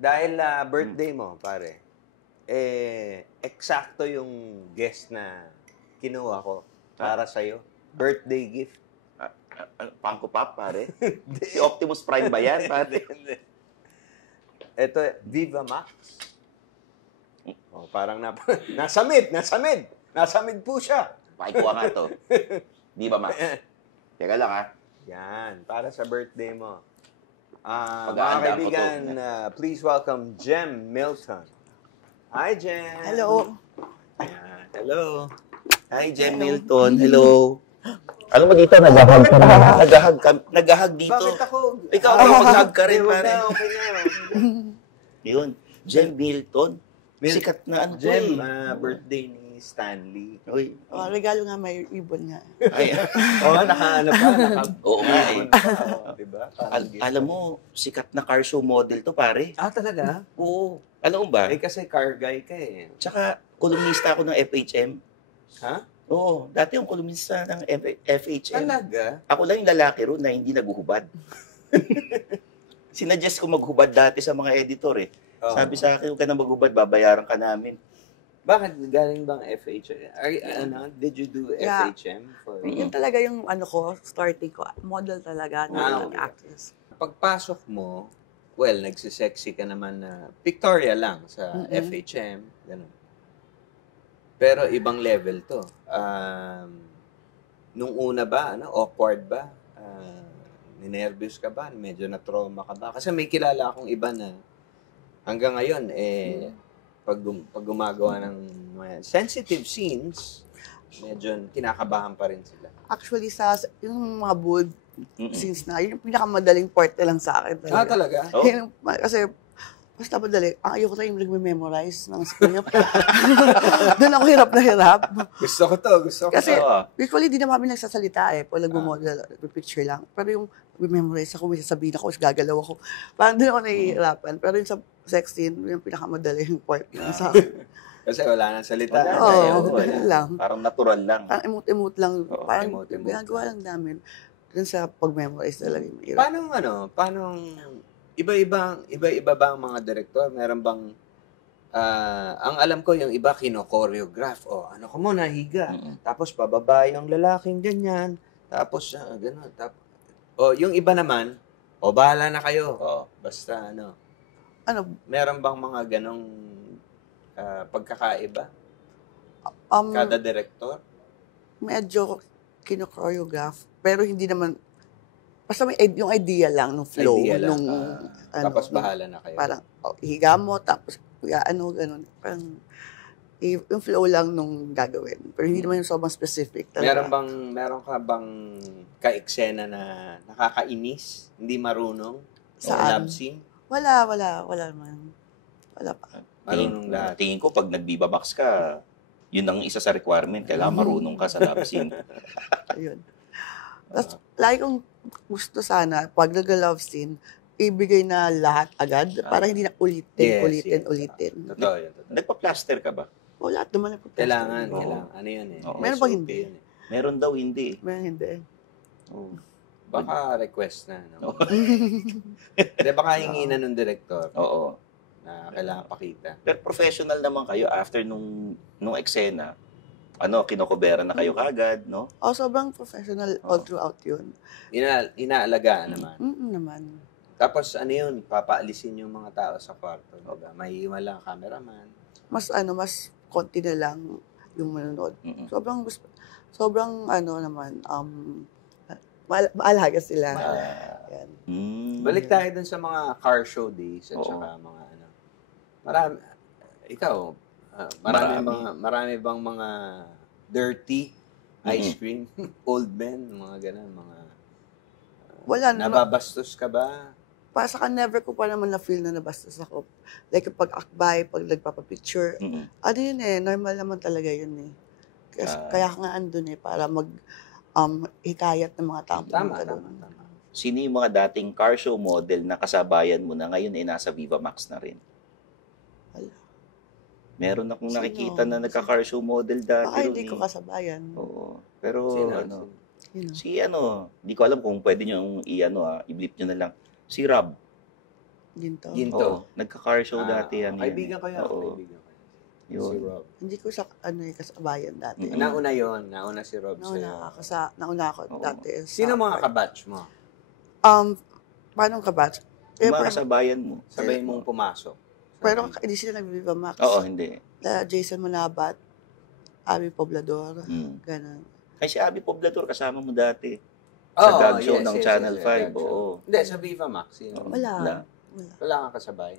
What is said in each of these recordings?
Dahil birthday mo, pare, eksakto yung guest na kinuha ko para sa'yo. Birthday gift. Funko Pop, pare? Si Optimus Prime ba yan, pare? Ito, Viva Max. Oh, parang nasa mid po siya. Pakikuha nga to. Di ba, Max? Teka lang, ha? Yan, para sa birthday mo. Mga Pag-aandaan ko kaibigan, please welcome Jem Milton. Hi, Jem. Hello. Yan, hello. Hi, Jem Milton. Hello. Ano mo dito? Nag-hug ka na. Nag-hug dito. Bakit ako? Ikaw na mag-hug ka rin, pare. Okay na. Yun. Jem Milton. Sikat na ano Jem, to eh. birthday ni Stanley. Uy. Regalo nga, may ribbon nga. Ay, Nakaano pa. oo nga eh. Diba? Alam mo, sikat na car show model to, pare. Talaga? Oo. Alam mo ba? Kasi car guy ka eh. Tsaka, kolumnista ako ng FHM. Ha? Oo. Dati yung kolumnista ng FHM. Talaga? Ako lang yung lalaki ron na hindi naguhubad. Sinadjust ko maghubad dati sa mga editor eh. Oh. Sabi sa akin, huwag ka na maghubad, babayaran ka namin. Bakit galing bang FHM? Did you do FHM? Yun talaga yung starting ko. Model talaga ng actress. Pagpasok mo, nagsisexy ka naman na pictorial lang sa FHM. Ganun. Pero ibang level to. Nung una ba, awkward ba? Ninervous ka ba? Medyo na-trauma ka ba? Kasi may kilala akong iba na hanggang ngayon, pag gumagawa ng sensitive scenes, medyo kinakabahan pa rin sila. Actually, yung mga bold scenes na, yun yung pinakamadaling part na lang sa akin. Talaga? Oh? Kasi, basta madali. Ang ayoko tayo yung nag-memorize ng screen. Doon ako hirap na hirap. Gusto ko to. Kasi, usually, di naman kami nagsasalita eh. Pag nag-model, nag-picture lang. Pero yung memorize ako, may sasabihin ako, gagalaw ako. Parang doon ako nahihirapan. Pero yung sa sex scene, yung pinakamadali yung part na sa akin. Kasi wala nang salita. Ganun lang. Parang natural lang. Parang emot-emot lang. Parang emot-emot ginagawa lang namin. Doon sa pag-memorize talaga yung hirap. Paano iba-iba ba ang mga direktor? Meron bang ang alam ko yung iba kino-choreograph. Ano ko muna, higa. Tapos pababa yung lalaking ganyan. Tapos gano'n. Yung iba naman, bahala na kayo. Basta meron bang mga ganong pagkakaiba? Kada direktor? Medyo kino-choreograph. Pero hindi naman, basta yung idea lang, nung flow. Tapos bahala na kayo. Parang, higa mo, tapos, ganun. Parang, yung flow lang nung gagawin. Pero hindi naman yung sobrang specific talaga. Meron ka bang ka-eksena na nakakainis? Hindi marunong? Saan? Love scene? Wala naman. Wala pa. Marunong lahat. Tingin ko, pag nag-Viva-Max ka, yun ang isa sa requirement. Kailangan marunong ka sa love scene. Ayun. Tapos, lagi kong gusto sana, pag nag-love scene, ibigay na lahat agad para hindi na ulitin. Totoo yun. Nagpa-plaster ka ba? Lahat naman na Kailangan. Ano yun eh. Meron bang hindi? Yun, eh. Meron daw hindi. Meron hindi. Baka request na. No? Hindi, baka hingin na ng direktor. Oo. Na kailangan pakita. Pero professional naman kayo after nung eksena. Kinokobera na kayo kagad, no? Sobrang professional all throughout yun. Inaalagaan naman. Naman. Tapos yun, papaalisin yung mga tao sa kwarto. Diba? May iwan lang cameraman. Mas konti na lang yung manonood. Sobrang naman, maalaga sila. Yan. Balik tayo dun sa mga car show days at saka mga marami bang mga dirty ice cream, old men, mga ganun, mga wala nababastos ka ba? Para sa never ko pa naman na-feel na nabastos ako. Like, pag akbay, pag nagpapapicture, yun normal naman talaga yun eh. Kaya nga andun para hikayat ng mga tao. Tama. Sino yung mga dating car show model na kasabayan mo na ngayon ay nasa Viva-Max na rin? Wala. Meron akong nakikita na nagka-car show model dati. Baka hindi ko kasabayan. Oo. Pero Si hindi ko alam kung pwede nyo i-blip nyo na lang. Si Rob. Ginto. Ginto. Oo, nagka-car show dati yan. Kaibigan ko yan. Oo. Kaibigan ko yan. Yun. Si Rob. Hindi ko siya, kasabayan dati. Nauna yon, nauna si Rob Nauna ako Oo. dati. Sino mga kabatch mo? Paano kabatch? Yung mga kasabayan mo. Sabay mong pumasok. Pero hindi sila nag-Viva Max. Oo, hindi. Jason Manabat, Abby Poblador, Mm. ganun. Ay, si Abby Poblador, kasama mo dati. Sa gag show ng Channel 5. gag show. Oo. Hindi, sa Viva Max. Sino? Wala. Wala kang kasabay.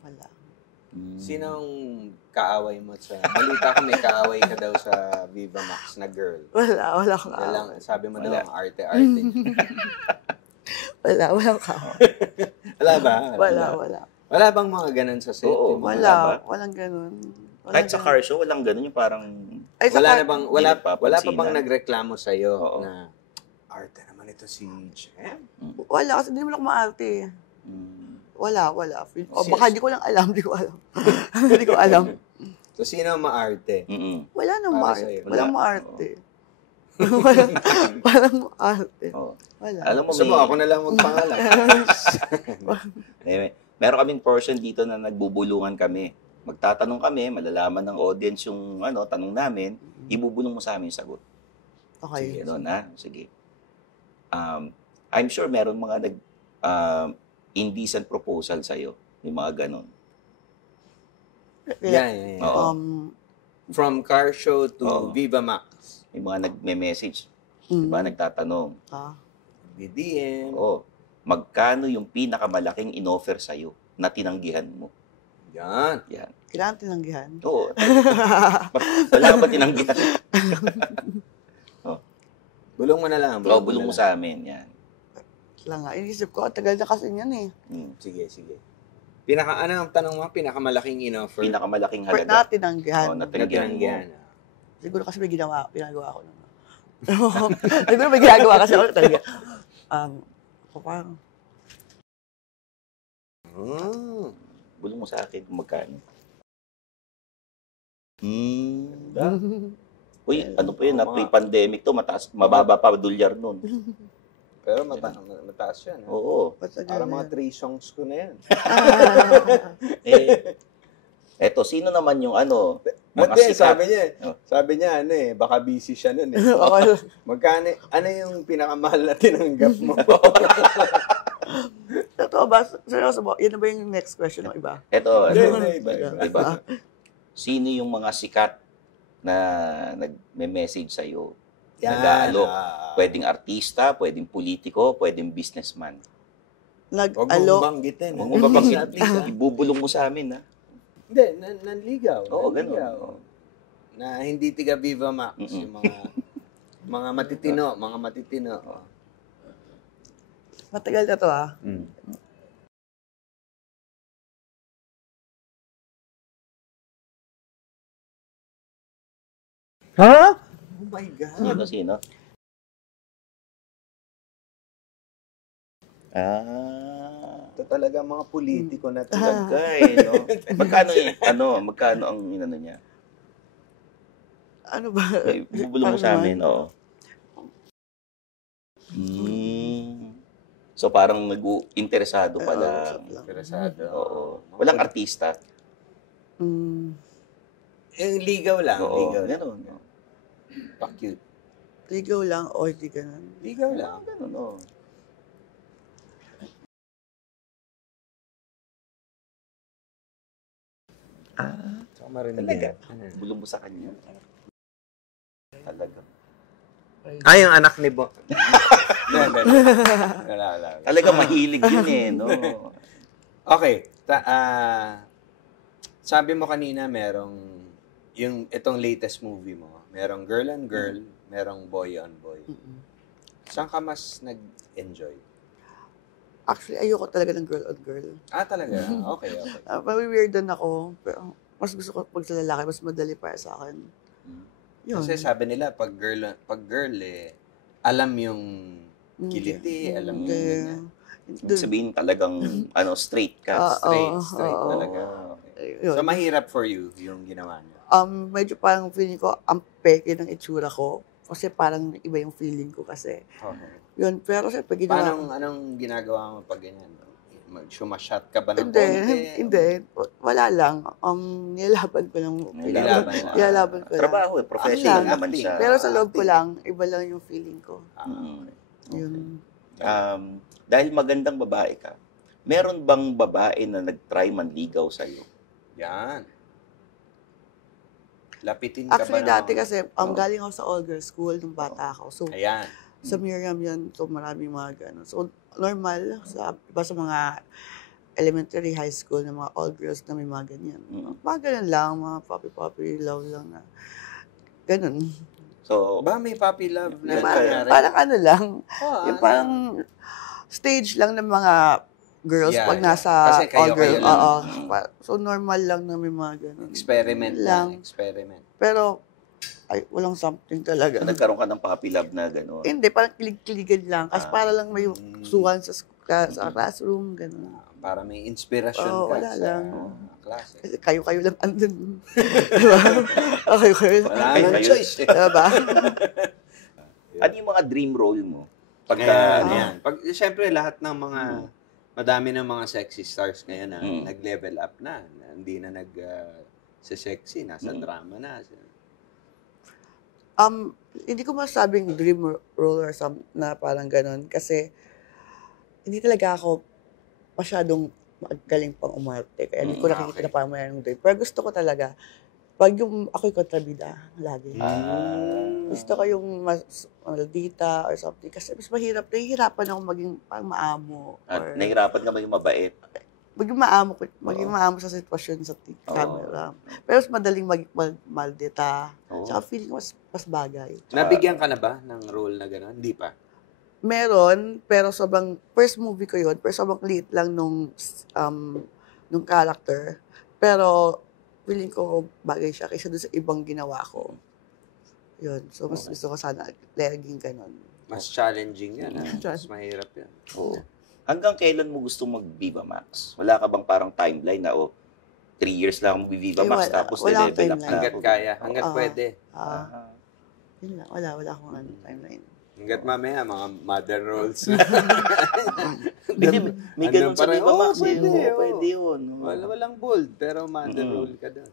Wala. Sinong kaaway mo sa... Balita ko may kaaway ka daw sa Viva Max na girl. Wala akong Lang, kaaway. sabi mo daw, Wala. ang arte-arte. Wala akong kaaway. Wala ba? Wala. Wala bang mga ganun sa set? Oo, Yung mga- Wala ba? Walang ganun. Kahit sa car show, walang ganun. Yung parang... Ay, Wala na bang, wala Hindi pa papansinan. bang nagreklamo sa'yo Oo. na arte naman ito si Jem? Wala, kasi hindi naman ako maarte. Wala. O Sis. baka hindi ko lang alam, hindi ko alam. Hindi ko alam. So, sino ang maarte? Wala nang Para maarte. sa'yo. Walang Wala. maarte. Walang maarte. Oo. Wala. Alam mo, Gusto mo, ako na lang magpangalan. Meron kaming portion dito na nagbubulungan kami. Magtatanong kami, malalaman ng audience yung tanong namin, ibubulong mo sa amin yung sagot. Okay. Sige, doon ha? Sige. I'm sure meron mga indecent proposal sa'yo. Yung mga ganon. Yan. Oo. From car show to Oo. Viva Max. Yung mga nagme-message. Diba, nagtatanong. BDM. Oo. Magkano yung pinakamalaking in-offer sa'yo na tinanggihan mo? Yan. Yan. Kailangan tinanggihan. Oo. Wala ka ba tinanggihan? Bulong mo na lang. Oo, bulong mo sa amin. Yan. Lang nga. Inisip ko, tagal na kasi yan eh. Sige. Ano ang tanong mo? Pinakamalaking in-offer? Pinakamalaking Pero halaga. natinanggihan. Oo, natinanggihan mo. Siguro kasi may ginagawa ako naman. Siguro may ginagawa kasi ako talaga. Ako parang, Bulong mo sa akin kung magkano. Uy, ano pa yun? Pre-pandemic to, mababa pa dolyar nun. Pero mataas yan. Oo. Para mga 3 songs ko na yan. Eto, sino naman yung mga Hindi, sikat? sabi niya, baka busy siya nun eh. okay. Magkano, ano yung pinakamahal na tinanggap mo? Totoo ba? Seryoso ba? Yan na ba yung next question ng iba? Eto, Iba. Sino yung mga sikat na nagme-message sa'yo? Yan. Nag-aalok. Pwedeng artista, pwedeng politiko, pwedeng businessman. Huwag mong Nag-alok. banggitin. Huwag mo babanggit. Ibubulong mo sa amin, ha? Hindi, nanligaw. Oo, nanligaw. ganun. Na hindi tiga Viva Max. Yung mga matitino. Matagal na to ah. Ha? Oh my God. Sino? Ito talaga mga politiko na to. Talaga no? Magkano ang inano niya? Ano ba? Bubulong mo sa amin, oo. So parang nag-interesado pa lang. Interesado. Oo. Walang artista. Yung ligaw lang. Oo, Ligaw lang. gano'n. No? Pa-cute. Ligaw lang o hindi ganun. Ligaw lang. Gano'n, no? So, marinig Talaga. yan. Bulong mo sa kanya. Talaga. Yung anak ni Bo. Wala. Talaga mahilig yun no? Okay. Sabi mo kanina itong latest movie mo, merong girl on girl, merong boy on boy. Saan ka mas nag-enjoy? Actually, ayoko talaga ng girl on girl. Talaga? Okay. Weirdan ako. Pero mas gusto ko pag sa lalaki, mas madali para sa akin. Yun. Kasi sabi nila, pag girl alam yung kiliti, alam yung ganyan. Ibig sabihin talagang straight ka. Straight talaga. Okay. So, mahirap for you yung ginawa niya? Medyo parang feeling ko, ang peke ng itsura ko. Kasi parang iba yung feeling ko kasi. Okay. Yun, pero siyempre ginawa. Anong ginagawa mo pag ganyan? Sumasyat ka ba ng Hindi, konti? hindi. Wala lang. Nilalaban ko lang. Nilalaban lang. Nilalaban ko lang. Trabaho, professional Lang. naman siya. Pero sa loob ko lang, iba lang yung feeling ko. Okay. Yun. Dahil magandang babae ka, meron bang babae na nag-try manligaw sa'yo? Yan. Lapitin ka Actually, ba dati kasi, galing ako sa all-girls school nung bata ako. So, Ayan. sa Miriam yan, so maraming mga gano'n. So, normal, iba sa mga elementary, high school, na mga all-girls na may mga ganyan. Mga ganun lang, mga puppy-puppy love lang na. Ganun. So, Ba, may puppy love na Parang, parang ano lang, yung ano? parang stage lang ng mga girls Yeah, pag yeah. nasa Kasi kayo all-girl. lang. Oo. So, normal lang na may mga ganun. Experiment lang. Experiment. Pero, ay, walang something talaga. nagkaroon ka ng puppy love na gano'n. Hindi, parang kilig-kiligan lang. Kasi para lang may suhan sa classroom, gano'n. Para may inspirasyon Oo, ka wala sa lang. klase. Kasi kayo-kayo lang andun. Diba? Kayo-kayo lang. Wala Ay, nang ayun. choice. Diba? Ano yung mga dream role mo? Pagka, Ayan. Siyempre, lahat ng mga, madami ng mga sexy stars ngayon na nag-level up na. Hindi na sa sexy, nasa drama na. Hindi ko masabing dream role or na parang gano'n. Kasi, hindi talaga ako masyadong magaling pang umarte. Kaya hindi ko nakikita na parang mayroong dream. Pero gusto ko talaga, pag yung ako'y kontrabida, lagi. Gusto ko yung maldita or something. Kasi mas mahirap. Nahihirapan ako maging parang maamo. at nahirapan ka maging mabait. Maging maamo sa sitwasyon sa camera. Pero mas madaling maldita. Tsaka feeling ko mas bagay. Nabigyan ka na ba ng role na gano'n? Hindi pa. Meron, pero sobrang, first movie ko yun, pero sobrang liit lang nung character. Pero, feeling ko bagay siya kaysa doon sa ibang ginawa ko. Yun. So, mas gusto ko sana laging ganun. Mas challenging yan. Mas mahirap yan. Oo. Hanggang kailan mo gusto mag-Viva Max? Wala ka bang parang timeline na, 3 years lang mag-Viva Max, tapos wala level up akong timeline. na? Hanggat kaya. Hanggat pwede. Yun lang. Wala akong timeline. Hanggat mamaya, mga mother roles. May ganun sa Viva Max. pwede. Pwede yun. Walang bold, pero mother role ka doon.